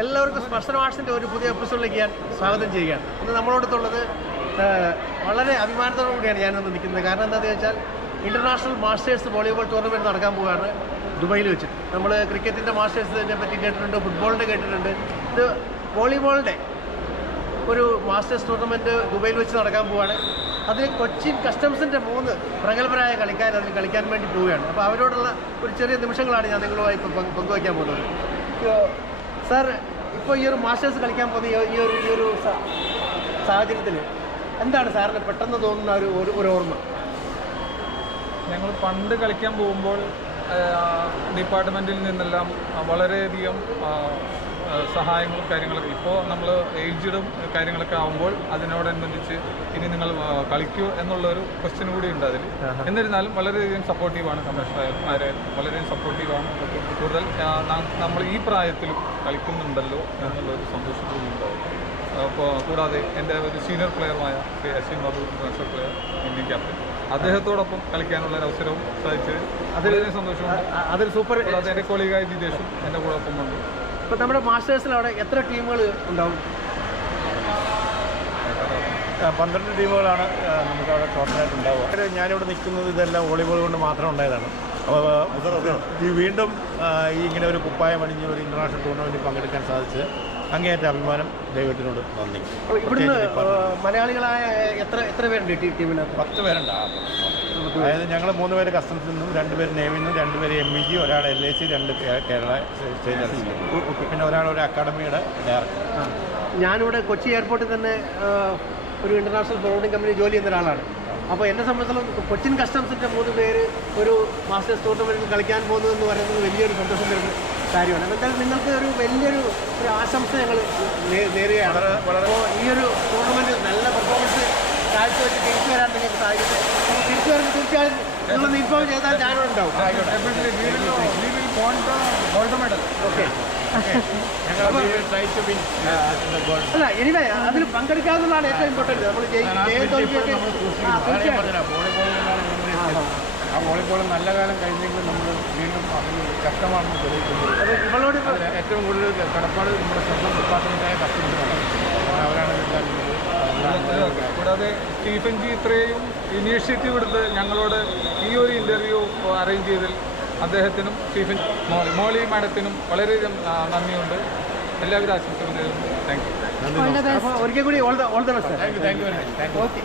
എല്ലാവർക്കും സ്പർശന ആർട്സിന്റെ ഒരു പുതിയ എപ്പിസോഡിലേക്ക് ഞാൻ സ്വാഗതം ചെയ്യുകയാണ്. ഇന്ന് നമ്മളോടത്തുള്ളത് വളരെ അഭിമാനത്തോടു കൂടിയാണ് ഞാനിന്ന് നിൽക്കുന്നത്. കാരണം എന്താണെന്ന് വെച്ചാൽ ഇന്റർനാഷണൽ മാസ്റ്റേഴ്സ് വോളിബോൾ ടൂർണമെന്റ് നടക്കാൻ പോവുകയാണ് ദുബായിൽ വെച്ച്. നമ്മൾ ക്രിക്കറ്റിന്റെ മാസ്റ്റേഴ്സിനെ പറ്റി കേട്ടിട്ടുണ്ട് ഫുട്ബോളിന്റെ കേട്ടിട്ടുണ്ട്. ഇത് വോളിബോളിന്റെ ഒരു മാസ്റ്റേഴ്സ് ടൂർണമെന്റ് ദുബായിൽ വെച്ച് നടക്കാൻ പോവുകയാണ് അതിൽ കൊച്ചിൻ കസ്റ്റംസിന്റെ മൂന്ന് പ്രഗത്ഭരായ കളിക്കാർ അതിൽ കളിക്കാൻ വേണ്ടി പോവുകയാണ്. അപ്പോൾ അവരോടുള്ള ഒരു ചെറിയ നിമിഷങ്ങളാണ് ഞാൻ നിങ്ങളുമായി പങ്കുവയ്ക്കാൻ പോകുന്നത്. സാർ ഇപ്പോൾ ഈ ഒരു മാസ്റ്റേഴ്സ് കളിക്കാൻ പോകുന്ന ഈ- ഒരു ഈ ഒരു സാഹചര്യത്തിൽ എന്താണ് സാറിന് പെട്ടെന്ന് തോന്നുന്ന ഒരു ഒരു- ഓർമ്മ? ഞങ്ങൾ പണ്ട് കളിക്കാൻ പോകുമ്പോൾ ഡിപ്പാർട്ട്മെന്റിൽ നിന്നെല്ലാം വളരെയധികം സഹായങ്ങളും കാര്യങ്ങളൊക്കെ. ഇപ്പോൾ നമ്മൾ ഏജ്ഡും കാര്യങ്ങളൊക്കെ ആകുമ്പോൾ അതിനോടനുബന്ധിച്ച് ഇനി നിങ്ങൾ കളിക്കൂ എന്നുള്ളൊരു ക്വസ്റ്റ്യൻ കൂടി ഉണ്ട് അതിൽ എന്നിരുന്നാലും വളരെയധികം സപ്പോർട്ടീവാണ് കമ്മീഷണർമാരെ വളരെയധികം സപ്പോർട്ടീവാണ് കൂടുതൽ നമ്മൾ ഈ പ്രായത്തിലും കളിക്കുന്നുണ്ടല്ലോ എന്നുള്ളൊരു സന്തോഷം കൂടി ഉണ്ടാവും. അപ്പോൾ കൂടാതെ എന്റെ ഒരു senior പ്ലെയറുമായ Shri S C Madhu international player Indian captain അദ്ദേഹത്തോടൊപ്പം കളിക്കാനുള്ള ഒരു അവസരവും സാധിച്ചത് അതിൽ സന്തോഷമുണ്ട്. അതൊരു അതിൽ സൂപ്പർ കൂടാതെ എന്റെ കൊളീഗായ ജിതേഷും എന്റെ കൂടെ ഒപ്പമുണ്ട് ഇപ്പോൾ നമ്മുടെ മാസ്റ്റേഴ്സിൽ അവിടെ എത്ര ടീമുകൾ ഉണ്ടാവും? പന്ത്രണ്ട് ടീമുകളാണ് നമുക്ക് അവിടെ ടോട്ടലായിട്ട് ഉണ്ടാവുക. ഞാനിവിടെ നിൽക്കുന്നത് ഇതെല്ലാം വോളിബോൾ കൊണ്ട് മാത്രം ഉണ്ടായതാണ്. അപ്പോൾ ഈ വീണ്ടും ഈ ഇങ്ങനെ ഒരു കുപ്പായം അണിഞ്ഞ് ഒരു ഇന്റർനാഷണൽ ടൂർണമെന്റിൽ പങ്കെടുക്കാൻ സാധിച്ച് അങ്ങേയറ്റ അഭിമാനം ദൈവത്തിനോട് നന്ദി. ഇവിടുന്ന് മലയാളികളായ എത്ര എത്ര പേരുണ്ട് ഈ ടീ- ടീമിനകത്ത് പത്ത് പേരുണ്ട്. ആ. അതായത് ഞങ്ങൾ മൂന്ന് പേര് കസ്റ്റംസിൽ നിന്നും രണ്ട് പേര് നേവിയിൽ നിന്നും രണ്ട് പേര് എം ഇ ജി ഒരാൾ എൽ ഐ സി രണ്ട് കേരള സ്റ്റേറ്റ് പിന്നെ ഒരാൾ ഒരു അക്കാഡമിയുടെ ഡയറക്ടർ ആ. ഞാനിവിടെ കൊച്ചി എയർപോർട്ടിൽ തന്നെ ഒരു ഇന്റർനാഷണൽ ഫോർവേഡിംഗ് കമ്പനി ജോലി ചെയ്യുന്ന ഒരാളാണ്. അപ്പോൾ എന്നെ സംബന്ധിച്ചിടത്തോളം കൊച്ചിൻ കസ്റ്റംസിന്റെ മൂന്ന് പേര് ഒരു മാസ്റ്റേഴ്സ് ടൂർണമെന്റിൽ കളിക്കാൻ പോകുന്നു എന്ന് പറയുന്നത് വലിയൊരു സന്തോഷം തരുന്ന കാര്യമാണ്. എന്തായാലും നിങ്ങൾക്ക് ഒരു വലിയൊരു ഒരു ആശംസ ഞങ്ങൾ നേരുകയാണ്. അപ്പോൾ ഈ ഒരു ടൂർണമെന്റ് നല്ല പെർഫോമൻസ് കാഴ്ചവെച്ച് തിരിച്ചു വരാൻ നിങ്ങൾക്ക് സാധിക്കും അപ്പോൾ തിരിച്ചു വരുമ്പോൾ തീർച്ചയായും നിങ്ങളൊന്ന് ഇൻഫോം ചെയ്താൽ ഞാനും ഉണ്ടാവും. ഓക്കെ അല്ല എനിവേ അതിൽ പങ്കെടുക്കാന്നുള്ളതാണ് ഏറ്റവും ഇമ്പോർട്ടന്റ് നമ്മൾ ആ വോളിബോൾ നല്ല കാലം കഴിഞ്ഞെങ്കിലും നമ്മൾ വീണ്ടും അതിന് കഷ്ടമാണെന്ന് തെളിയിക്കുന്നത് ഇവളോട് ഏറ്റവും കൂടുതൽ കടപ്പാട് നമ്മുടെ സ്വന്തം ഡിപ്പാർട്ട്മെന്റായ കസ്റ്റമേഴ്സാണ് അവരാണ് കൂടാതെ സ്റ്റീഫൻ ജി ഇത്രയും ഇനീഷ്യേറ്റീവ് എടുത്ത് ഞങ്ങളോട് ഈ ഒരു ഇന്റർവ്യൂ അറേഞ്ച് ചെയ്തതിൽ അദ്ദേഹത്തിനും സ്റ്റീഫൻ മോളി മോളി മാഡത്തിനും വളരെയധികം നന്ദിയുണ്ട്. എല്ലാവിധ ആശംസകളും താങ്ക് യു ഒരിക്കൽ കൂടി all the all the best thank you thank you very much thank you okay